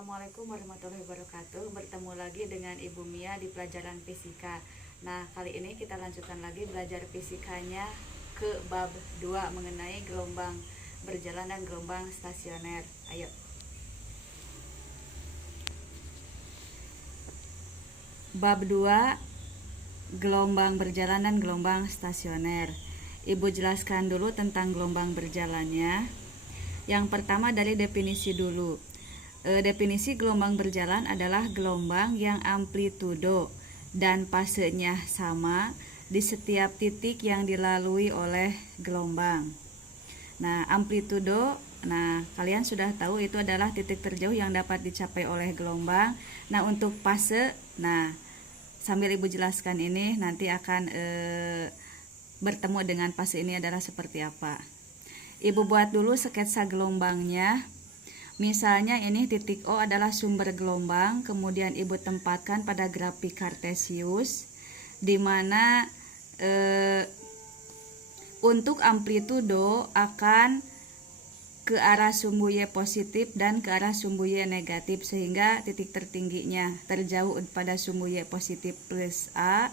Assalamualaikum warahmatullahi wabarakatuh. Bertemu lagi dengan Ibu Mia di pelajaran fisika. Nah, kali ini kita lanjutkan lagi belajar fisikanya ke bab 2 mengenai gelombang berjalan dan gelombang stasioner. Ayo. Bab 2, gelombang berjalan dan gelombang stasioner. Ibu jelaskan dulu tentang gelombang berjalannya. Yang pertama dari definisi dulu. Definisi gelombang berjalan adalah gelombang yang amplitudo dan fasenya sama di setiap titik yang dilalui oleh gelombang. Nah, amplitudo, kalian sudah tahu itu adalah titik terjauh yang dapat dicapai oleh gelombang. Nah, untuk fase, sambil Ibu jelaskan ini nanti akan bertemu dengan fase ini adalah seperti apa. Ibu buat dulu sketsa gelombangnya. Misalnya ini titik O adalah sumber gelombang, kemudian Ibu tempatkan pada grafik kartesius, di mana untuk amplitudo akan ke arah sumbu Y positif dan ke arah sumbu Y negatif, sehingga titik tertingginya terjauh pada sumbu Y positif plus A,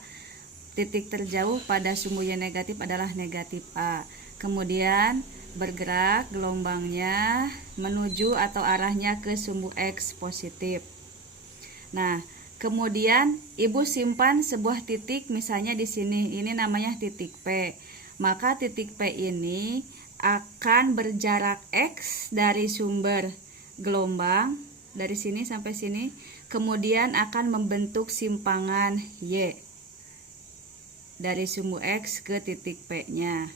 titik terjauh pada sumbu Y negatif adalah negatif A. Kemudian bergerak gelombangnya menuju atau arahnya ke sumbu X positif. Nah, kemudian Ibu simpan sebuah titik, misalnya di sini, ini namanya titik P. Maka titik P ini akan berjarak X dari sumber gelombang, dari sini sampai sini, kemudian akan membentuk simpangan Y dari sumbu X ke titik P-nya.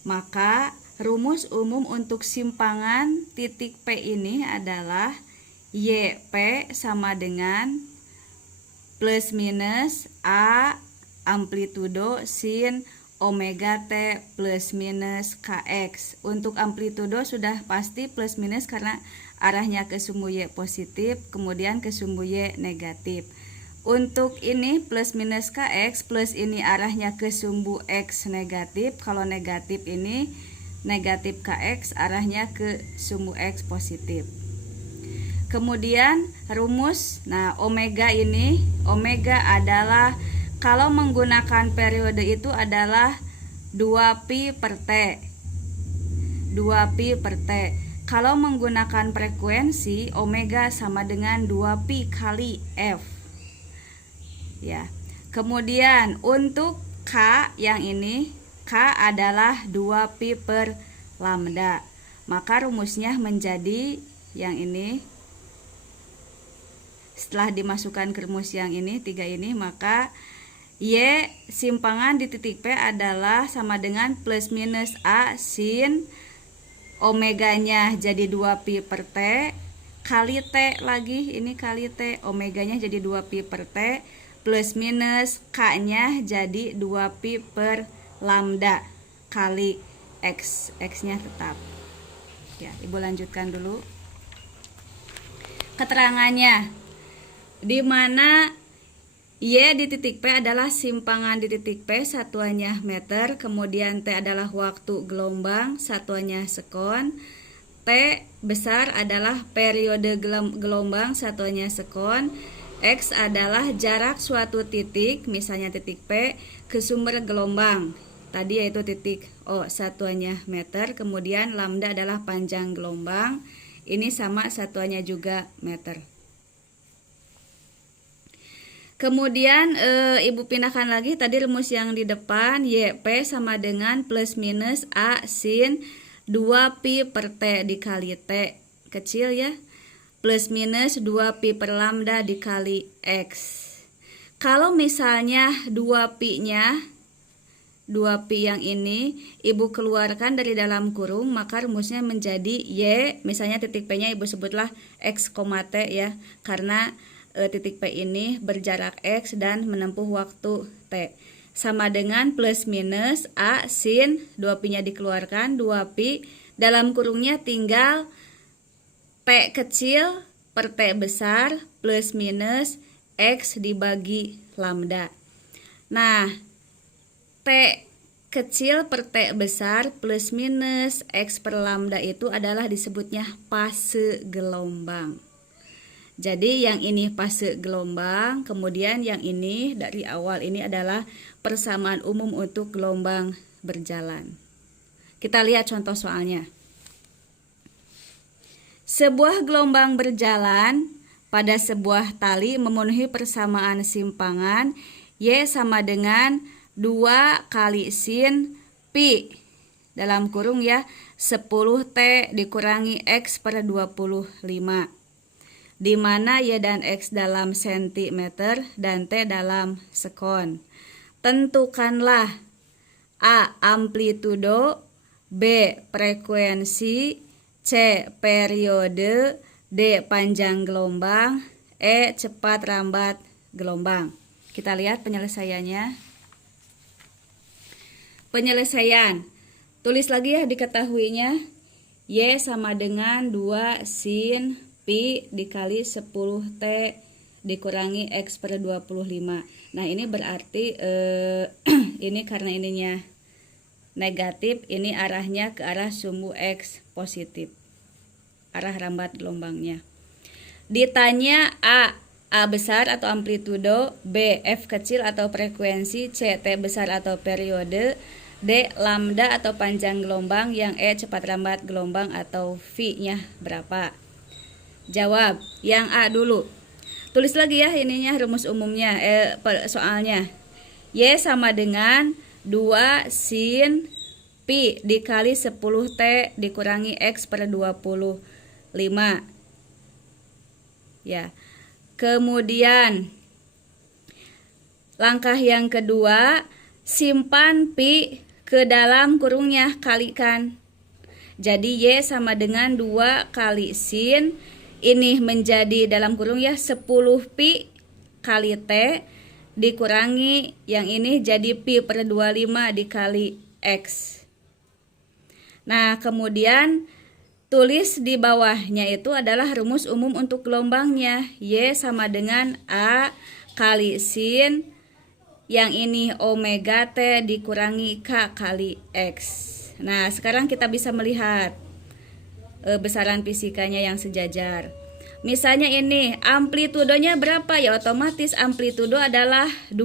Maka rumus umum untuk simpangan titik P ini adalah YP sama dengan plus minus A amplitudo sin omega T plus minus KX. Untuk amplitudo sudah pasti plus minus karena arahnya ke sumbu Y positif, kemudian ke sumbu Y negatif. Untuk ini plus minus KX, plus ini arahnya ke sumbu X negatif. Kalau negatif ini negatif KX, arahnya ke sumbu X positif. Kemudian rumus, omega ini, omega adalah kalau menggunakan periode itu adalah 2pi per T. 2pi per T. Kalau menggunakan frekuensi, omega sama dengan 2pi kali F. Ya. Kemudian untuk K yang ini, K adalah 2pi per lambda. Maka rumusnya menjadi yang ini. Setelah dimasukkan ke rumus yang ini, 3 ini, maka Y simpangan di titik P adalah sama dengan plus minus A sin omeganya jadi 2pi per T kali T lagi, ini kali T, omeganya jadi 2pi per T plus minus K-nya jadi 2pi per lambda kali X. X-nya tetap. Ya, Ibu lanjutkan dulu keterangannya. Di mana Y di titik P adalah simpangan di titik P, satuannya meter, kemudian T adalah waktu gelombang, satuannya sekon. T besar adalah periode gelombang, satuannya sekon. X adalah jarak suatu titik, misalnya titik P, ke sumber gelombang. Tadi yaitu titik O, satuannya meter, kemudian lambda adalah panjang gelombang. Ini sama, satuannya juga meter. Kemudian Ibu pindahkan lagi tadi rumus yang di depan, YP sama dengan plus minus A sin 2pi per T dikali T kecil ya, plus minus 2pi per lambda dikali X. Kalau misalnya 2pi-nya, 2pi yang ini Ibu keluarkan dari dalam kurung, maka rumusnya menjadi Y, misalnya titik P-nya Ibu sebutlah X, T ya, karena titik P ini berjarak X dan menempuh waktu T. Sama dengan plus minus A sin 2pi-nya dikeluarkan, 2pi dalam kurungnya tinggal T kecil per T besar plus minus X dibagi lambda. Nah, T kecil per T besar plus minus X per lambda itu adalah disebutnya fase gelombang. Jadi yang ini fase gelombang, kemudian yang ini dari awal ini adalah persamaan umum untuk gelombang berjalan. Kita lihat contoh soalnya. Sebuah gelombang berjalan pada sebuah tali memenuhi persamaan simpangan Y sama dengan 2 kali sin pi dalam kurung ya 10T dikurangi X per 25, di mana Y dan X dalam sentimeter dan T dalam sekon. Tentukanlah A. amplitudo, B. frekuensi, C. periode, D. panjang gelombang, E. cepat lambat gelombang. Kita lihat penyelesaiannya. Penyelesaian. Tulis lagi ya diketahuinya. Y sama dengan 2 sin pi dikali 10T dikurangi X per 25. Nah ini berarti ini karena ininya negatif, ini arahnya ke arah sumbu X positif, arah lambat gelombangnya. Ditanya A besar atau amplitudo, B F kecil atau frekuensi, C T besar atau periode, D lambda atau panjang gelombang, yang E cepat lambat gelombang atau V-nya berapa. Jawab yang A dulu. Tulis lagi ya ininya rumus umumnya, soalnya. Y sama dengan 2 sin pi dikali 10T dikurangi X per 25. Ya. Kemudian langkah yang kedua, simpan pi ke dalam kurungnya, kalikan. Jadi Y sama dengan 2 kali sin, ini menjadi dalam kurung ya 10 pi kali T dikurangi yang ini jadi pi per 25 dikali X. Nah kemudian tulis di bawahnya itu adalah rumus umum untuk gelombangnya. Y sama dengan A kali sin, yang ini omega T dikurangi K kali X. Nah sekarang kita bisa melihat besaran fisikanya yang sejajar. Misalnya ini amplitudonya berapa ya, otomatis amplitudo adalah 2.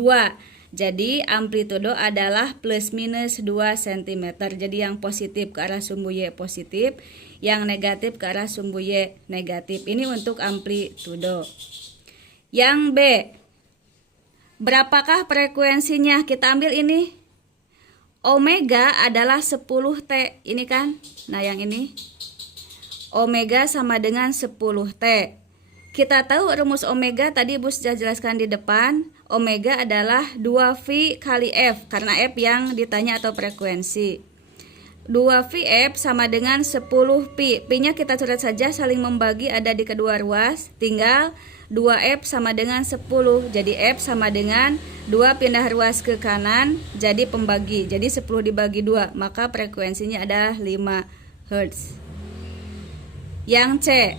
Jadi amplitudo adalah plus minus 2 cm. Jadi yang positif ke arah sumbu Y positif, yang negatif ke arah sumbu Y negatif. Ini untuk amplitudo. Yang B, berapakah frekuensinya? Kita ambil ini. Omega adalah 10T. Ini kan? Nah yang ini. Omega sama dengan 10T. Kita tahu rumus omega tadi Ibu sudah jelaskan di depan. Omega adalah 2V kali F, karena F yang ditanya atau frekuensi. 2VF sama dengan 10Pi. Pi-nya kita coret saja, saling membagi ada di kedua ruas. Tinggal 2F sama dengan 10. Jadi F sama dengan 2 pindah ruas ke kanan, jadi pembagi. Jadi 10 dibagi 2, maka frekuensinya adalah 5 Hz. Yang C,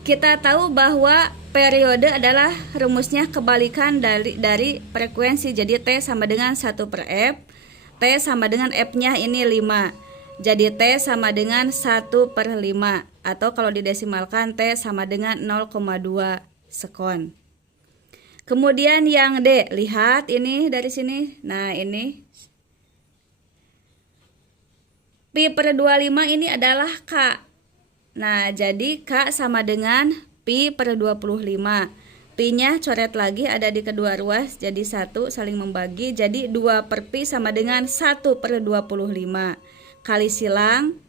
kita tahu bahwa periode adalah rumusnya kebalikan dari frekuensi. Jadi T sama dengan 1 per F. T sama dengan F-nya ini 5. Jadi T sama dengan 1 per 5. Atau kalau didesimalkan T sama dengan 0,2 sekon. Kemudian yang D, lihat ini dari sini. Nah ini Pi per 25 ini adalah K. Nah jadi K sama dengan Pi per 25. Pi-nya coret lagi ada di kedua ruas, jadi 1 saling membagi. Jadi 2 per Pi sama dengan 1 per 25. Kali silang.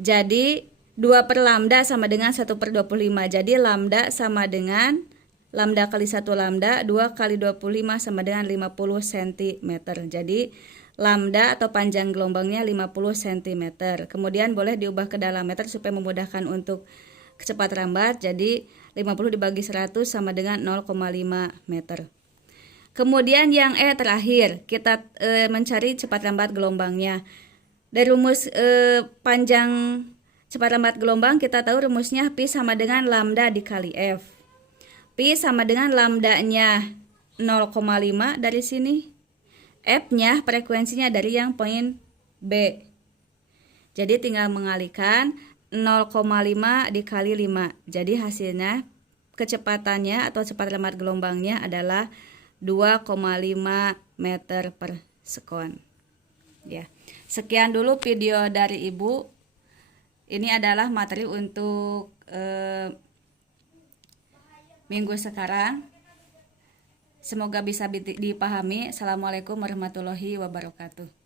Jadi 2 per lambda sama dengan 1 per 25. Jadi lambda sama dengan lambda kali 1 lambda, 2 kali 25 sama dengan 50 cm. Jadi lambda atau panjang gelombangnya 50 cm. Kemudian boleh diubah ke dalam meter supaya memudahkan untuk kecepatan lambat. Jadi 50 dibagi 100 sama dengan 0,5 meter. Kemudian yang E terakhir, kita mencari cepat lambat gelombangnya. Dari rumus panjang cepat lambat gelombang kita tahu rumusnya Pi sama dengan lambda dikali F. Pi sama dengan lambdanya 0,5 dari sini. F-nya frekuensinya dari yang poin B. Jadi tinggal mengalihkan 0,5 dikali 5. Jadi hasilnya kecepatannya atau cepat lembar gelombangnya adalah 2,5 meter per sekon. Ya. Sekian dulu video dari Ibu. Ini adalah materi untuk minggu sekarang. Semoga bisa dipahami. Assalamualaikum warahmatullahi wabarakatuh.